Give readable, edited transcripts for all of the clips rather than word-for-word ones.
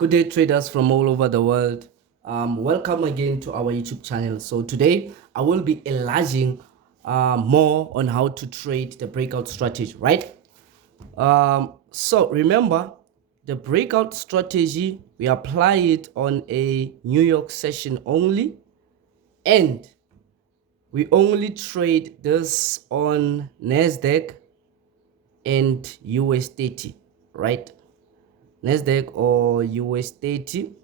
Good day, traders from all over the world. Welcome again to our YouTube channel. So today I will be enlarging more on how to trade the breakout strategy, right? So remember, the breakout strategy, we apply it on a New York session only, and we only trade this on NASDAQ and US30, right? NASDAQ or US30.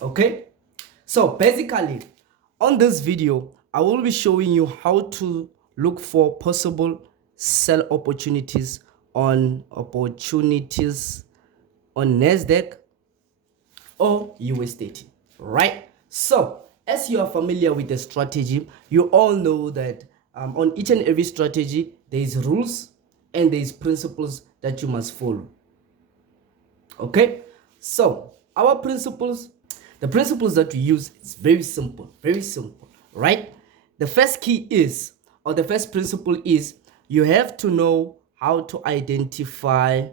Okay, so basically on this video I will be showing you how to look for possible sell opportunities on NASDAQ or US30, right? So as you are familiar with the strategy, you all know that on each and every strategy there is rules and there is principles that you must follow. Okay, so our principles, the principles that we use is very simple, right? The first key is, or the first principle is, you have to know how to identify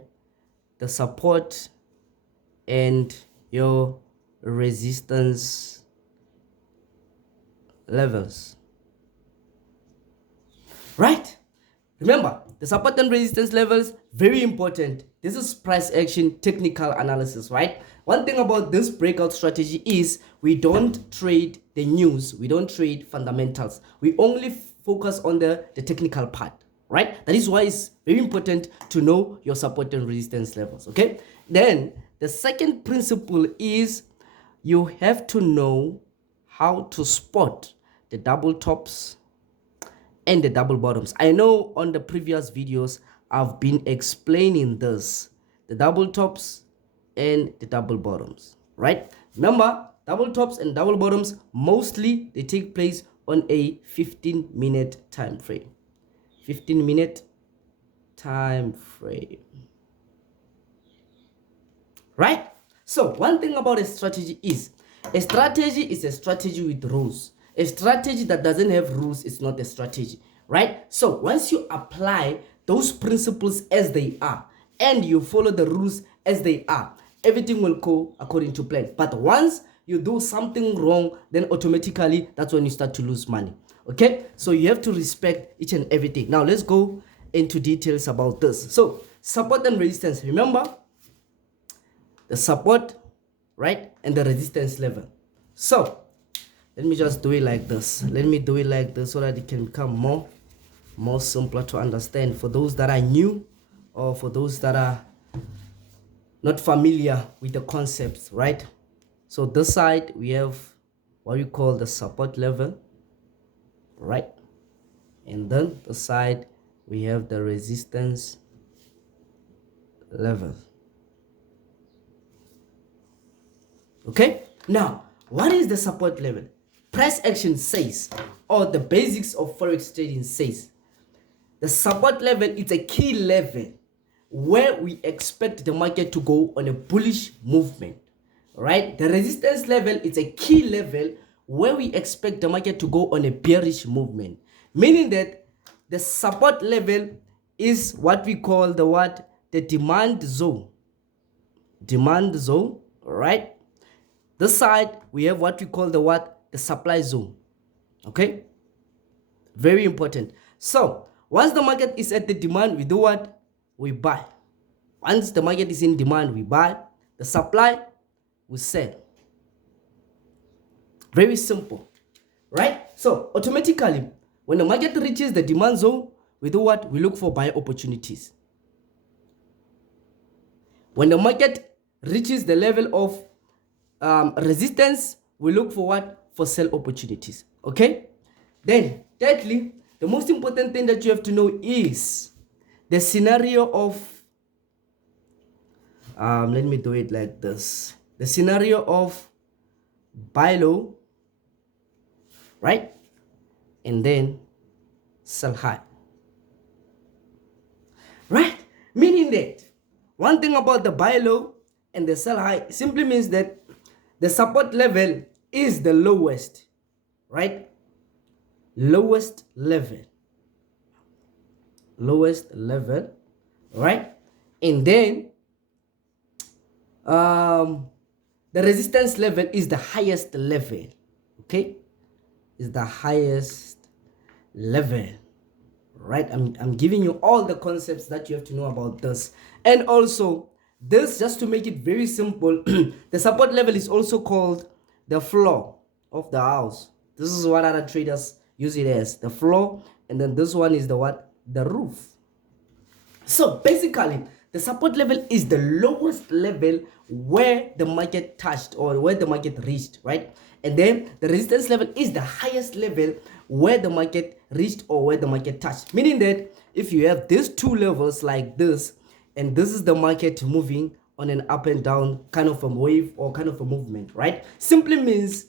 the support and your resistance levels, right? Remember, the support and resistance levels, very important. This is price action technical analysis, right? One thing about this breakout strategy is we don't trade the news. We don't trade fundamentals. We only focus on the technical part, right? That is why it's very important to know your support and resistance levels, okay? Then the second principle is you have to know how to spot the double tops and the double bottoms. I know on the previous videos I've been explaining this, the double tops and the double bottoms, right? Remember, double tops and double bottoms, mostly they take place on a 15-minute time frame. 15-minute time frame, right? So one thing about a strategy is a strategy with rules. A strategy that doesn't have rules is not a strategy, right? So once you apply those principles as they are and you follow the rules as they are, everything will go according to plan. But once you do something wrong, then automatically that's when you start to lose money. Okay, so you have to respect each and everything. Now let's go into details about this. So support and resistance, remember the support, right, and the resistance level. So let me just do it like this. Let me do it like this so that it can become more simpler to understand for those that are new or for those that are not familiar with the concepts, right? So this side we have what we call the support level, right? And then the side we have the resistance level. Okay, now what is the support level? Price action says, or the basics of forex trading says, the support level is a key level where we expect the market to go on a bullish movement, right? The resistance level is a key level where we expect the market to go on a bearish movement, meaning that the support level is what we call the demand zone. Demand zone, right? This side we have what we call the supply zone. Okay, very important. So once the market is at the demand, we do what? We buy. Once the market is in demand, we buy. The supply, we sell. Very simple, right? So automatically when the market reaches the demand zone, we do what? We look for buy opportunities. When the market reaches the level of resistance, we look for what? For sell opportunities. Okay, then thirdly, the most important thing that you have to know is the scenario of let me do it like this, the scenario of buy low, right, and then sell high, right? Meaning that one thing about the buy low and the sell high simply means that the support level is the lowest, right? Lowest level, right? And then the resistance level is the highest level. Okay, is the highest level, right? I'm giving you all the concepts that you have to know about this. And also this, just to make it very simple, the support level is also called the floor of the house. This is what other traders use it as, the floor. And then this one is the what? The roof. So basically, the support level is the lowest level where the market touched or where the market reached, right? And then the resistance level is the highest level where the market reached or where the market touched. Meaning that if you have these two levels like this, and this is the market moving on an up and down kind of a wave or kind of a movement, right? Simply means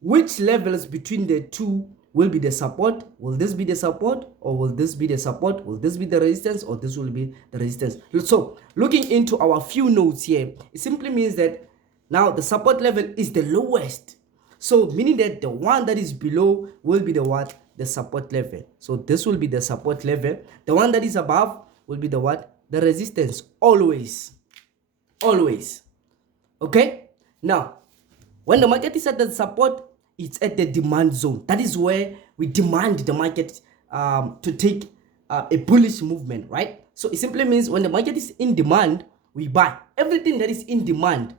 which levels between the two will be the support. Will this be the support, or will this be the support? Will this be the resistance, or this will be the resistance? So looking into our few notes here, it simply means that now the support level is the lowest. So meaning that the one that is below will be the what? The support level. So this will be the support level. The one that is above will be the what? The resistance. Always. Always. Okay? Now, when the market is at the support, it's at the demand zone. That is where we demand the market to take a bullish movement, right? So it simply means when the market is in demand, we buy. Everything that is in demand,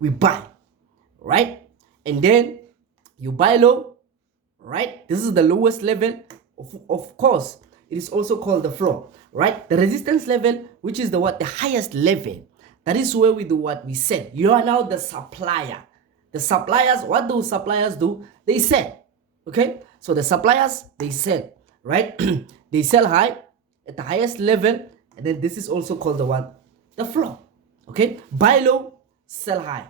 we buy, right? And then you buy low, right? This is the lowest level. Of course, it is also called the floor, right? The resistance level, which is the what? The highest level. That is where we do what we said. You are now the supplier. The suppliers, what do suppliers do? They sell. Okay? So the suppliers, they sell, right? They sell high at the highest level. And then this is also called the what? The floor. Okay? Buy low, sell high.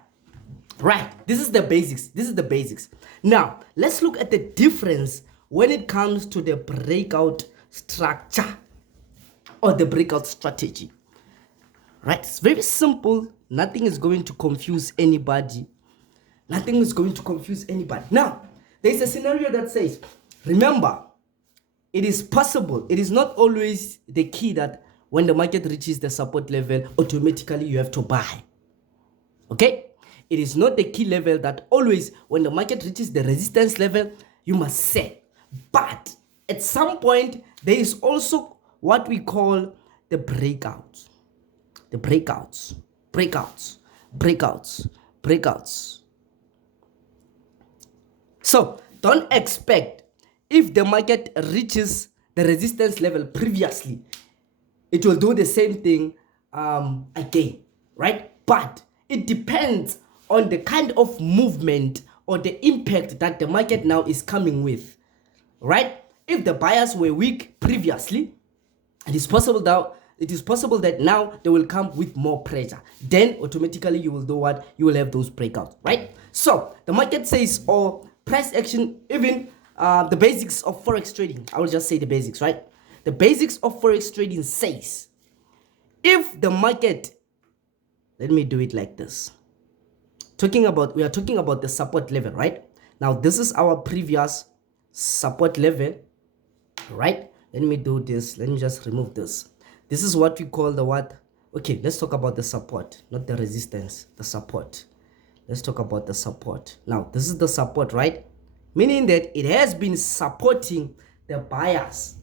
Right? This is the basics. This is the basics. Now, let's look at the difference when it comes to the breakout structure or the breakout strategy. Right? It's very simple. Nothing is going to confuse anybody. Nothing is going to confuse anybody. Now, there's a scenario that says, remember, it is possible. It is not always the key that when the market reaches the support level, automatically you have to buy. Okay? It is not the key level that always when the market reaches the resistance level, you must sell. But at some point, there is also what we call the breakouts. The breakouts, breakouts, breakouts, breakouts. So don't expect if the market reaches the resistance level previously, it will do the same thing again, right? But it depends on the kind of movement or the impact that the market now is coming with, right? If the buyers were weak previously, it is possible that now they will come with more pressure. Then automatically you will do what? You will have those breakouts, right? So the market says, or price action, even the basics of forex trading, I will just say the basics, right? The basics of forex trading says, if the market, let me do it like this. We are talking about the support level, right? Now this is our previous support level, right? Let me do this. Let me just remove this. This is what we call the what? Okay, let's talk about the support, not the resistance, the support. Let's talk about the support. Now, this is the support, right? Meaning that it has been supporting the buyers.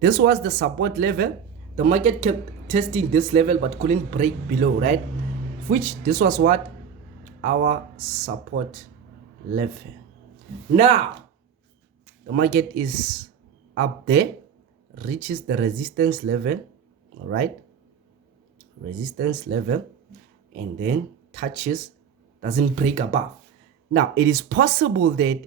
This was the support level. The market kept testing this level but couldn't break below, right? Which this was what? Our support level. Now, the market is up there, reaches the resistance level, all right? Resistance level, and then touches, doesn't break above. Now, it is possible that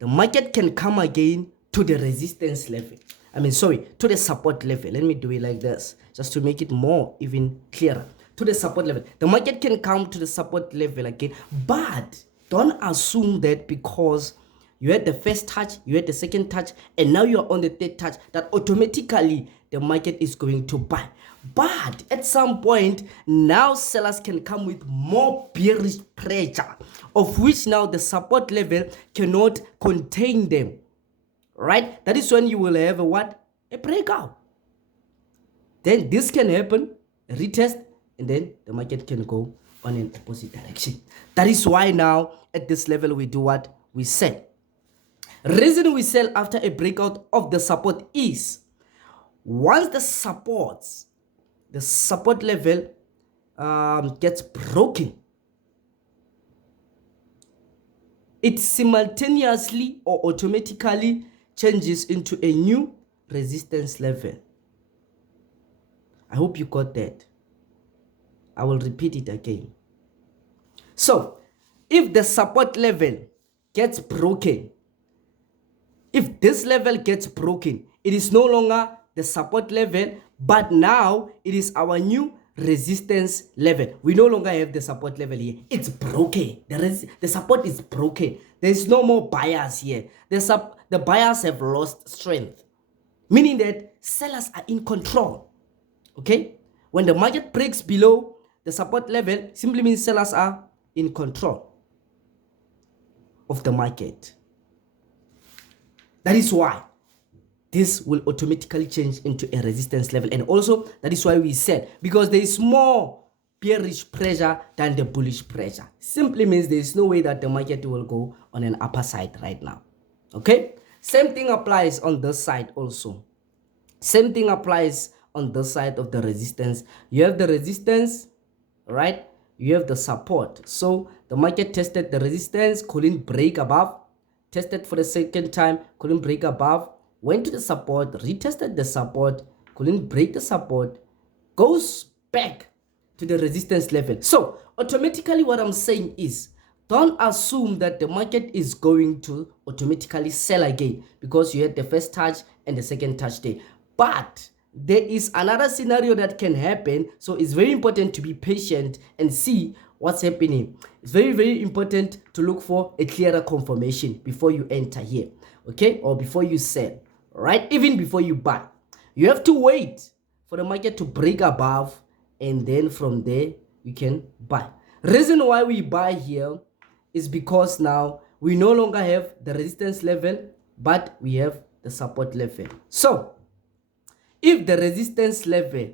the market can come again to the resistance level. To the support level. Let me do it like this, just to make it more even clearer. To the support level. The market can come to the support level again, but don't assume that because you had the first touch, you had the second touch, and now you're on the third touch, that automatically the market is going to buy. But at some point, now sellers can come with more bearish pressure, of which now the support level cannot contain them, right? That is when you will have a what? A breakout. Then this can happen, a retest, and then the market can go on an opposite direction. That is why now at this level we do what? We sell. Reason we sell after a breakout of the support is once the support level gets broken, it simultaneously or automatically changes into a new resistance level. I hope you got that. I will repeat it again. So, if the support level gets broken, if this level gets broken, it is no longer the support level, but now it is our new resistance level. We no longer have the support level here. It's broken. The support is broken. There's no more buyers here. The buyers have lost strength, meaning that sellers are in control. Okay? When the market breaks below the support level, simply means sellers are in control of the market. That is why this will automatically change into a resistance level, and also that is why we sell, because there is more bearish pressure than the bullish pressure. Simply means there is no way that the market will go on an upper side right now. Okay, same thing applies on this side also. Same thing applies on this side of the resistance. You have the resistance, right? You have the support. So the market tested the resistance, couldn't break above, tested for the second time, couldn't break above, went to the support, retested the support, couldn't break the support, goes back to the resistance level. So automatically what I'm saying is, don't assume that the market is going to automatically sell again because you had the first touch and the second touch day. But there is another scenario that can happen. So it's very important to be patient and see what's happening. It's very, very important to look for a clearer confirmation before you enter here, okay, or before you sell, right? Even before you buy, you have to wait for the market to break above, and then from there you can buy. Reason why we buy here is because now we no longer have the resistance level, but we have the support level. So if the resistance level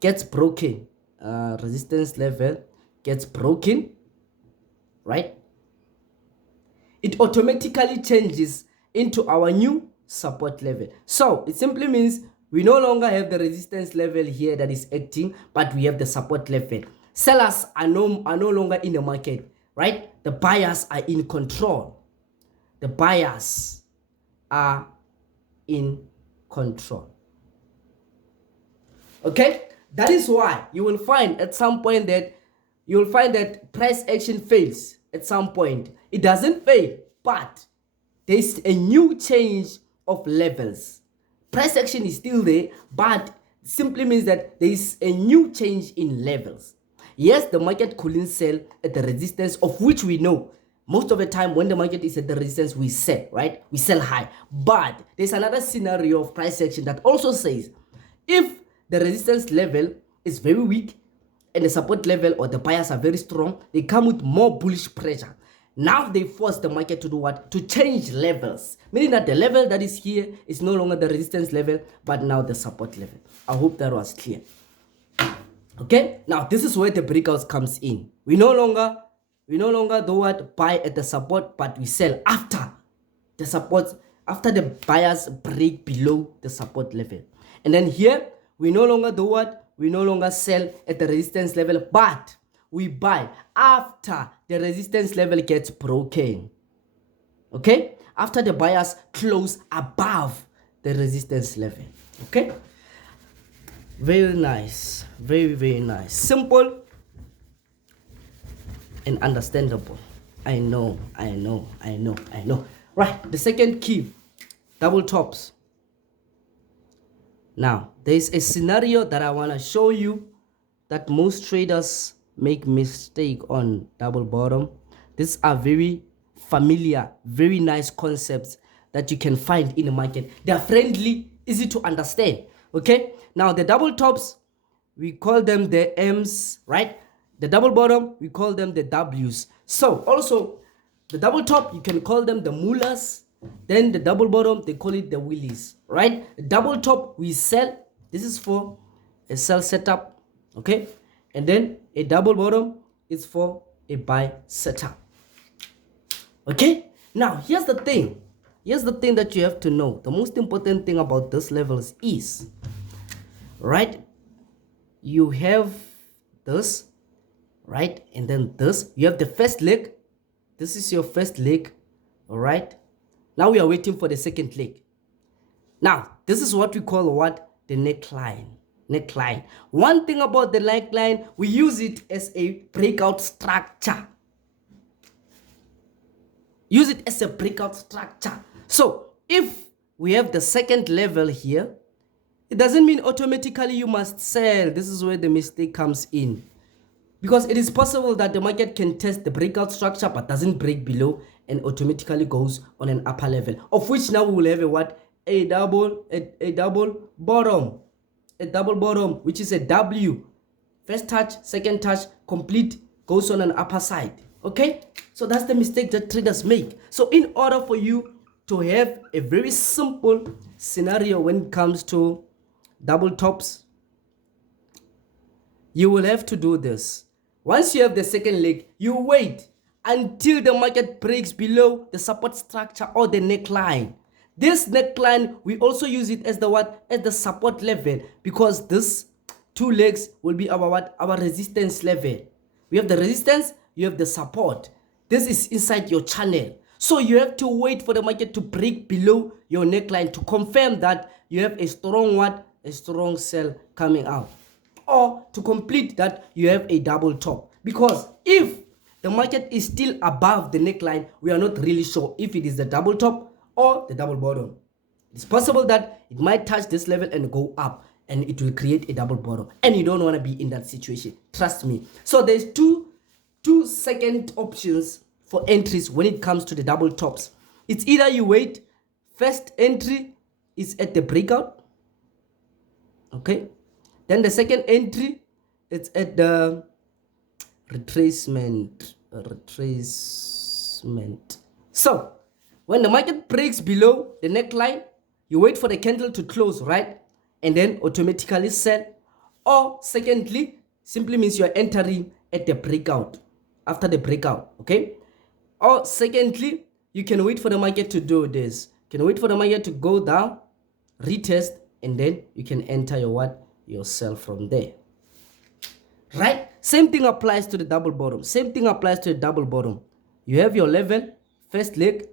gets broken, resistance level gets broken, right, it automatically changes into our new support level. So it simply means we no longer have the resistance level here that is acting, but we have the support level. Sellers are no longer in the market, right? The buyers are in control. The buyers are in control. Okay, that is why you will find at some point that you will find that price action fails at some point. It doesn't fail, but there is a new change of levels. Price action is still there, but simply means that there is a new change in levels. Yes, the market couldn't sell at the resistance, of which we know most of the time when the market is at the resistance, we sell, right? We sell high. But there's another scenario of price action that also says if the resistance level is very weak and the support level or the buyers are very strong, they come with more bullish pressure. Now they force the market to do what? To change levels, meaning that the level that is here is no longer the resistance level, but now the support level. I hope that was clear. Okay, now this is where the breakouts comes in. We no longer do what? Buy at the support, but we sell after the support, after the buyers break below the support level. And then here we no longer do what? We no longer sell at the resistance level, but we buy after the resistance level gets broken. Okay, after the buyers close above the resistance level. Okay, very nice, very, very nice, simple and understandable. I know. Right, the second key, double tops. Now there's a scenario that I want to show you that most traders make mistake on double bottom. These are very familiar, very nice concepts that you can find in the market. They are friendly, easy to understand. Okay, now the double tops, we call them the M's, right? The double bottom, we call them the W's. So also the double top, you can call them the mullahs. Then the double bottom, they call it the willies, right? The double top, we sell. This is for a sell setup, okay, and then a double bottom is for a buy setup. Okay, now here's the thing that you have to know. The most important thing about these levels is, right, you have this, right, and then this. You have the first leg. This is your first leg. All right, now we are waiting for the second leg. Now this is what we call what? The neckline. One thing about the neckline, we use it as a breakout structure. Use it as a breakout structure. So if we have the second level here, it doesn't mean automatically you must sell. This is where the mistake comes in, because it is possible that the market can test the breakout structure but doesn't break below and automatically goes on an upper level, of which now we will have a what? A double bottom, which is a W. First touch, second touch, complete, goes on an upper side. Okay, so that's the mistake that traders make. So in order for you to have a very simple scenario when it comes to double tops, you will have to do this. Once you have the second leg, you wait until the market breaks below the support structure or the neckline. This neckline, we also use it as the what? As the support level, because this two legs will be our what? Our resistance level. We have the resistance, you have the support. This is inside your channel. So you have to wait for the market to break below your neckline to confirm that you have a strong what? A strong sell coming out. Or to complete that, you have a double top. Because if the market is still above the neckline, we are not really sure if it is the double top or the double bottom. It's possible that it might touch this level and go up, and it will create a double bottom, and you don't want to be in that situation. Trust me. So there's two second options for entries when it comes to the double tops. It's either you wait, first entry is at the breakout, okay, then the second entry it's at the retracement. So when the market breaks below the neckline, you wait for the candle to close, right, and then automatically sell. Or secondly, simply means you are entering at the breakout, after the breakout, okay. Or secondly, you can wait for the market to do this. You can wait for the market to go down, retest, and then you can enter your what? Your sell from there, right? Same thing applies to the double bottom. You have your level, first leg,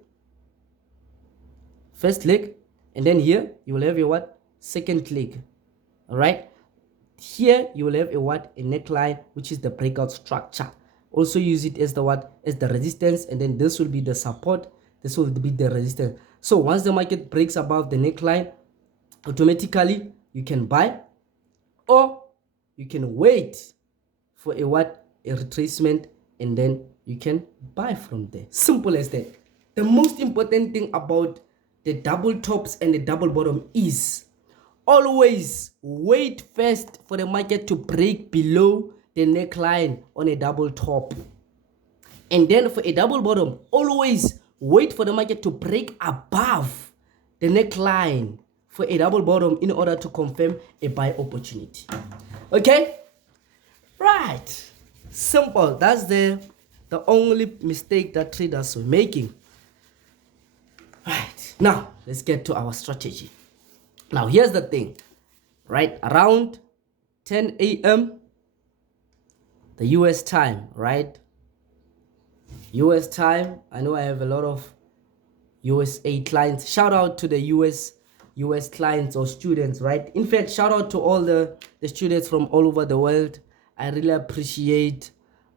and then here you will have your what? Second leg. All right, here you will have a what? A neckline, which is the breakout structure. Also use it as the what? As the resistance, and then this will be the support, this will be the resistance. So once the market breaks above the neckline, automatically you can buy, or you can wait for a what? A retracement, and then you can buy from there. Simple as that. The most important thing about the double tops and the double bottom is always wait first for the market to break below the neckline on a double top, and then for a double bottom, always wait for the market to break above the neckline for a double bottom in order to confirm a buy opportunity. Okay, right, simple. That's the only mistake that traders were making. Right, now let's get to our strategy. Now here's the thing, right? Around 10 a.m. the US time, right? US time. I know I have a lot of USA clients. Shout out to the US clients or students, right? In fact, shout out to all the students from all over the world. I really appreciate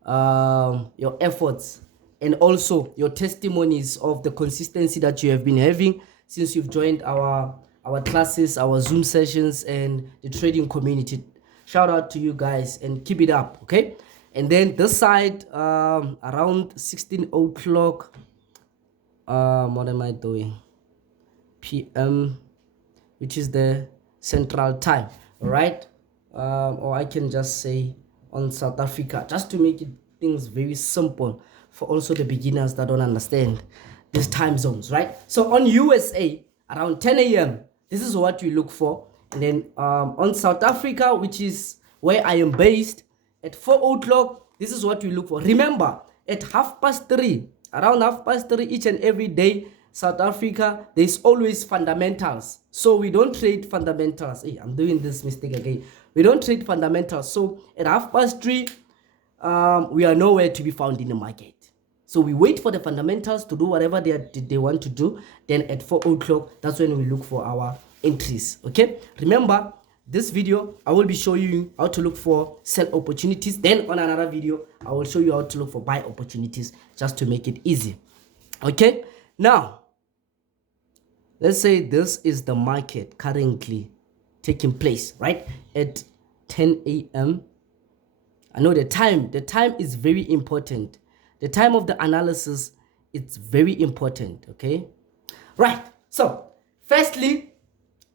your efforts and also your testimonies of the consistency that you have been having since you've joined our classes, our Zoom sessions, and the trading community. Shout out to you guys and keep it up, okay? And then this side, around 16 o'clock, what am I doing? PM, which is the central time, right? Or I can just say on South Africa, just to make things very simple for also the beginners that don't understand these time zones, right? So on USA, around 10 a.m., this is what we look for. And then on South Africa, which is where I am based, at 4 o'clock, this is what we look for. Remember, at 3:30, around 3:30 each and every day, South Africa, there's always fundamentals. So we don't trade fundamentals. Hey, I'm doing this mistake again. We don't trade fundamentals. So at 3:30, we are nowhere to be found in the market. So we wait for the fundamentals to do whatever they want to do. Then at 4 o'clock, that's when we look for our entries. Okay, remember this video I will be showing you how to look for sell opportunities. Then on another video I will show you how to look for buy opportunities, just to make it easy. Okay, now let's say this is the market currently taking place right at 10 a.m. I know the time is very important. The time of the analysis, it's very important. Okay, right. So firstly,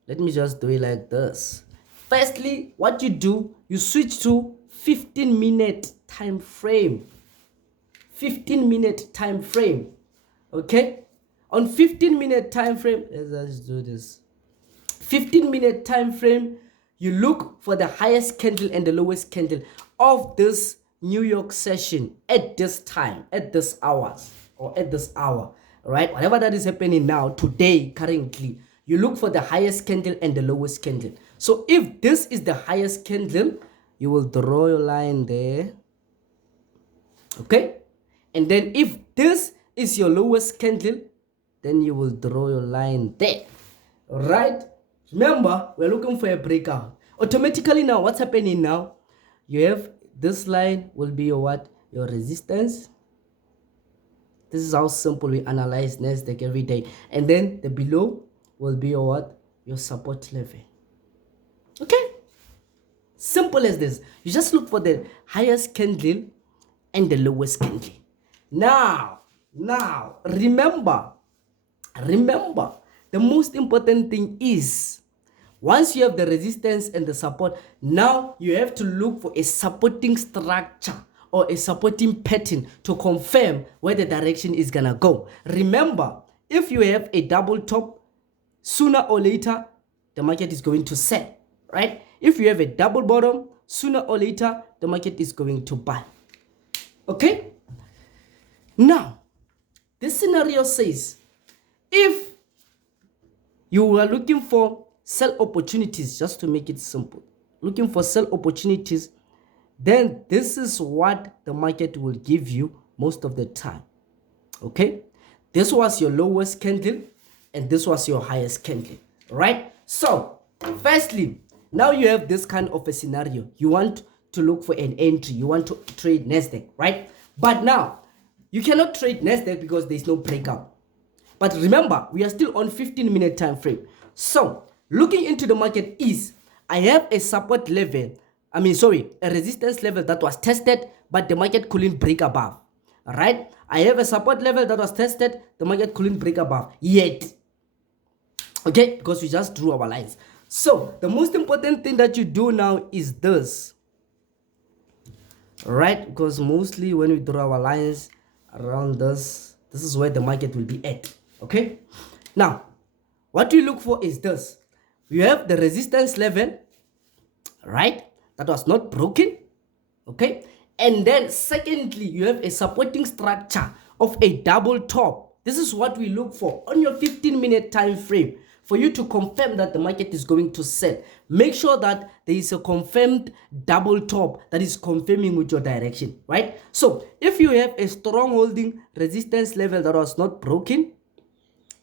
let me just do it like this. Firstly, what you do, you switch to 15-minute time frame. 15-minute time frame. Okay, on 15-minute time frame, let's do this. 15-minute time frame, you look for the highest candle and the lowest candle of this New York session at this time, at this hours, or at this hour, right? Whatever that is happening now, today, currently, you look for the highest candle and the lowest candle. So if this is the highest candle, you will draw your line there. Okay? And then if this is your lowest candle, then you will draw your line there. Alright? Remember, we're looking for a breakout. Automatically now, what's happening now? You have this line will be your what? Your resistance. This is how simple we analyze Nasdaq every day. And then the below will be your what? Your support level. Okay? Simple as this. You just look for the highest candle and the lowest candle. Now, remember, the most important thing is, once you have the resistance and the support, now you have to look for a supporting structure or a supporting pattern to confirm where the direction is gonna go. Remember, if you have a double top, sooner or later, the market is going to sell, right? If you have a double bottom, sooner or later, the market is going to buy. Okay? Now, this scenario says, if you are looking for sell opportunities, just to make it simple, looking for sell opportunities, then this is what the market will give you most of the time. Okay, this was your lowest candle and this was your highest candle, right? So firstly, now you have this kind of a scenario. You want to look for an entry, you want to trade Nasdaq, right? But now you cannot trade Nasdaq because there's no breakout. But remember, we are still on 15-minute time frame. So looking into the market is, I have a support level, a resistance level that was tested, but the market couldn't break above. All right, I have a support level that was tested, the market couldn't break above yet. Okay, because we just drew our lines. So the most important thing that you do now is this. All right, because mostly when we draw our lines around this is where the market will be at. Okay, now what we look for is this. We have the resistance level, right, that was not broken. Okay, and then secondly, you have a supporting structure of a double top. This is what we look for on your 15-minute time frame for you to confirm that the market is going to sell. Make sure that there is a confirmed double top that is confirming with your direction, right? So if you have a strong holding resistance level that was not broken,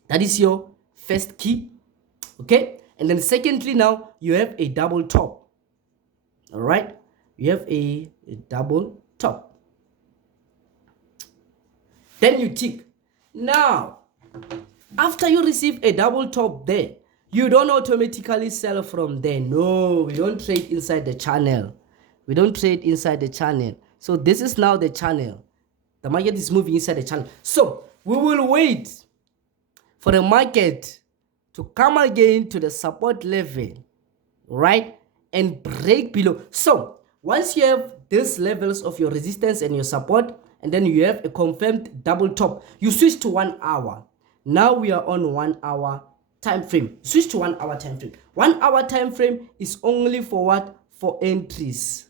that is your first key. Okay, and then secondly, now you have a double top. All right, you have a double top. Then you tick. Now, after you receive a double top there, you don't automatically sell from there. No, we don't trade inside the channel. We don't trade inside the channel. So this is now the channel. The market is moving inside the channel. So we will wait for the market to come again to the support level, right, and break below. So once you have these levels of your resistance and your support, and then you have a confirmed double top, you switch to 1 hour. Now we are on 1 hour time frame. Switch to 1 hour time frame. 1 hour time frame is only for what? For entries.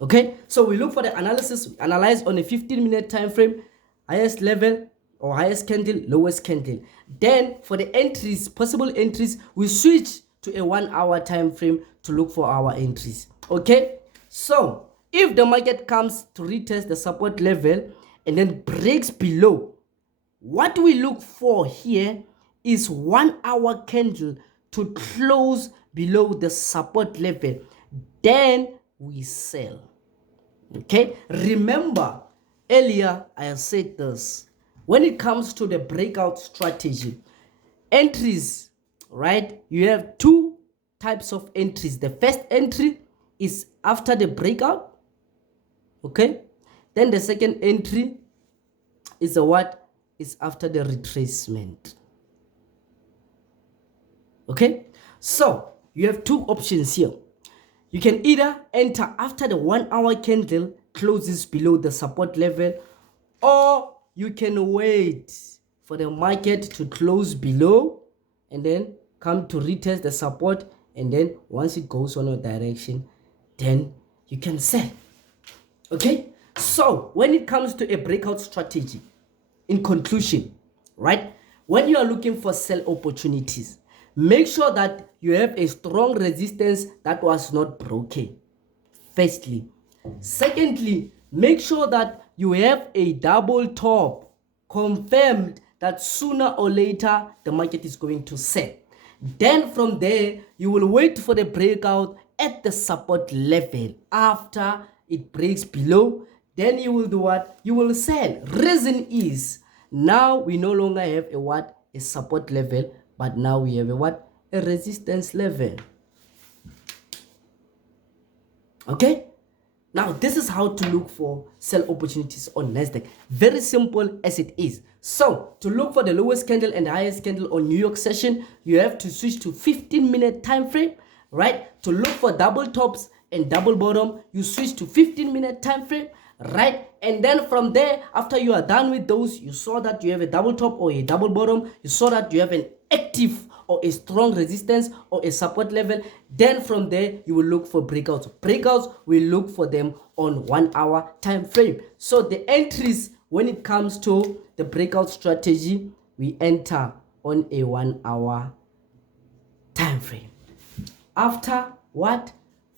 Okay, so we look for the analysis. We analyze on a 15-minute time frame, highest level or highest candle, lowest candle. Then for the entries, possible entries, we switch to a 1 hour time frame to look for our entries. Okay, so if the market comes to retest the support level and then breaks below, what we look for here is 1 hour candle to close below the support level. Then we sell. Okay, remember earlier I have said this. When it comes to the breakout strategy, entries, right? You have two types of entries. The first entry is after the breakout. Okay, then the second entry is a what? Is after the retracement. Okay, so you have two options here. You can either enter after the 1 hour candle closes below the support level, or you can wait for the market to close below and then come to retest the support, and then once it goes on a direction, then you can sell. Okay, so when it comes to a breakout strategy, in conclusion, right, when you are looking for sell opportunities, make sure that you have a strong resistance that was not broken, firstly. Secondly, make sure that you have a double top confirmed that sooner or later the market is going to sell. Then from there, you will wait for the breakout at the support level. After it breaks below, then you will do what? You will sell. Reason is, now we no longer have a what? A support level, but now we have a what? A resistance level. Okay, now this is how to look for sell opportunities on Nasdaq. Very simple as it is. So to look for the lowest candle and the highest candle on New York session, you have to switch to 15-minute time frame, right? To look for double tops and double bottom, you switch to 15-minute time frame, right? And then from there, after you are done with those, you saw that you have a double top or a double bottom, you saw that you have an active or a strong resistance or a support level, then from there you will look for breakouts. Breakouts, we look for them on 1 hour time frame. So the entries, when it comes to the breakout strategy, we enter on a 1 hour time frame. After what?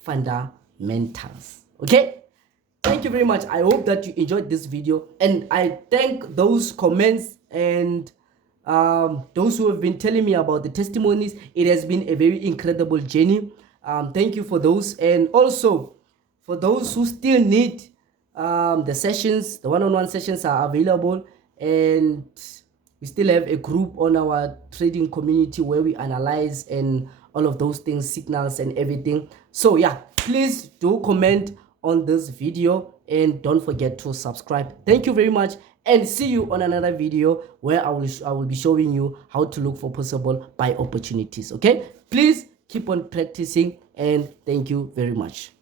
Fundamentals. Okay, thank you very much. I hope that you enjoyed this video, and I thank those comments and those who have been telling me about the testimonies. It has been a very incredible journey. Thank you for those, and also for those who still need the sessions, the one-on-one sessions are available, and we still have a group on our trading community where we analyze and all of those things, signals and everything. So yeah, please do comment on this video and don't forget to subscribe. Thank you very much, and see you on another video where I will be showing you how to look for possible buy opportunities. Okay, please keep on practicing, and thank you very much.